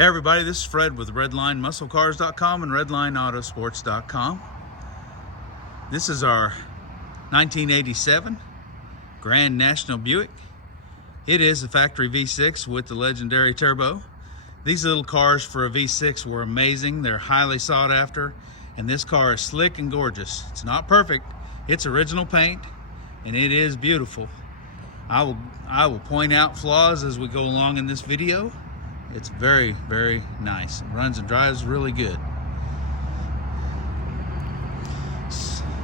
Hey everybody, this is Fred with RedlineMuscleCars.com and RedlineAutosports.com. This is our 1987 Gran National Buick. It is a factory V6 with the legendary turbo. These little cars for a V6 were amazing. They're highly sought after, and this car is slick and gorgeous. It's not perfect. It's original paint, and it is beautiful. I will point out flaws as we go along in this video. It's very, very nice. It runs and drives really good.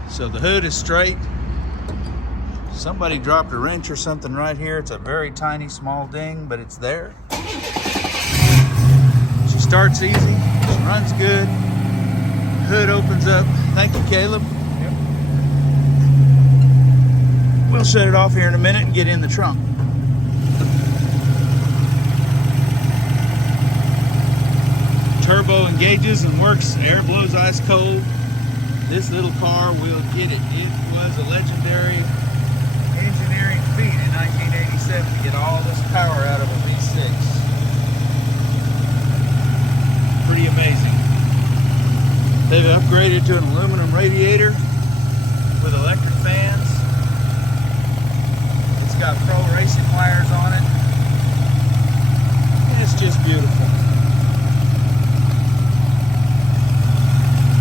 So the hood is straight. Somebody dropped a wrench or something right here. It's a very tiny, small ding, but it's there. She starts easy. She runs good. Hood opens up. Thank you, Caleb. Yep. We'll shut it off here in a minute and get in the trunk. Turbo engages and works. Air blows ice cold. This little car will get it. It was a legendary engineering feat in 1987 to get all this power out of a V6. Pretty amazing. They've upgraded to an aluminum radiator with electric fans. It's got pro racing wires on it. And it's just beautiful.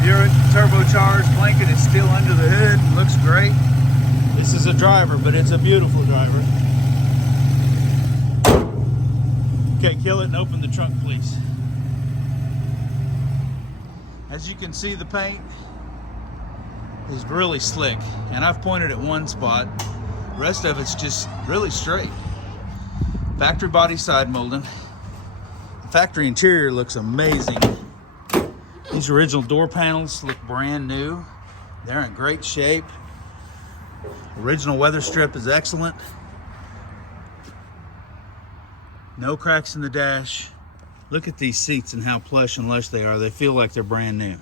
Buick turbocharged blanket is still under the hood. Looks great. This is a driver, but it's a beautiful driver. Okay, kill it and open the trunk, please. As you can see, the paint is really slick, and I've pointed at one spot. The rest of it's just really straight. Factory body side molding. The factory interior looks amazing. These original door panels look brand new. They're in great shape. Original weather strip is excellent. No cracks in the dash. Look at these seats and how plush and lush they are. They feel like they're brand new,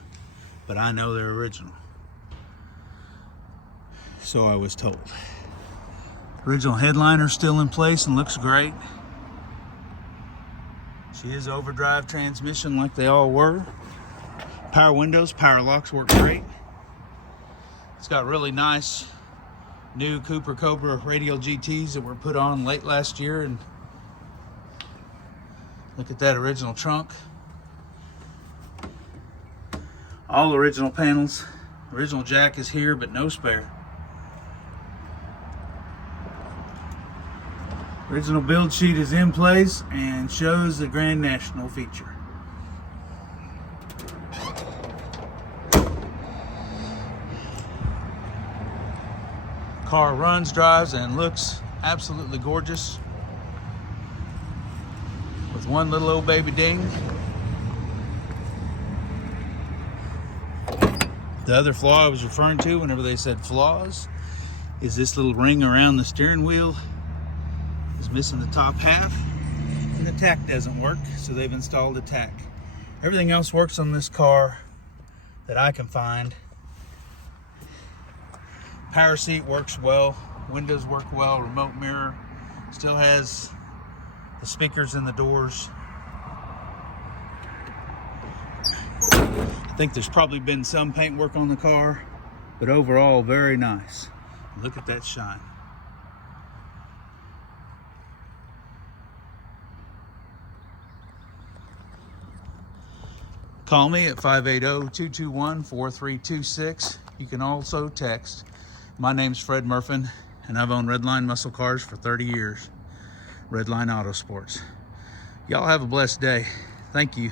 but I know they're original. So I was told. Original headliner still in place and looks great. She is overdrive transmission like they all were. Power windows, power locks work great. It's got really nice new Cooper Cobra Radial GTs that were put on late last year. And look at that original trunk. All original panels. Original jack is here, but no spare. Original build sheet is in place and shows the Grand National feature. Car runs, drives, and looks absolutely gorgeous with one little old baby ding. The other flaw I was referring to whenever they said flaws is this little ring around the steering wheel is missing the top half, and the tack doesn't work, so they've installed a tack. Everything else works on this car that I can find. Power seat works well, windows work well, remote mirror, still has the speakers in the doors. I think there's probably been some paint work on the car, but overall very nice. Look at that shine. Call me at 580-221-4326. You can also text. My name's Fred Murphin, and I've owned Redline Muscle Cars for 30 years. Redline Autosports. Y'all have a blessed day. Thank you.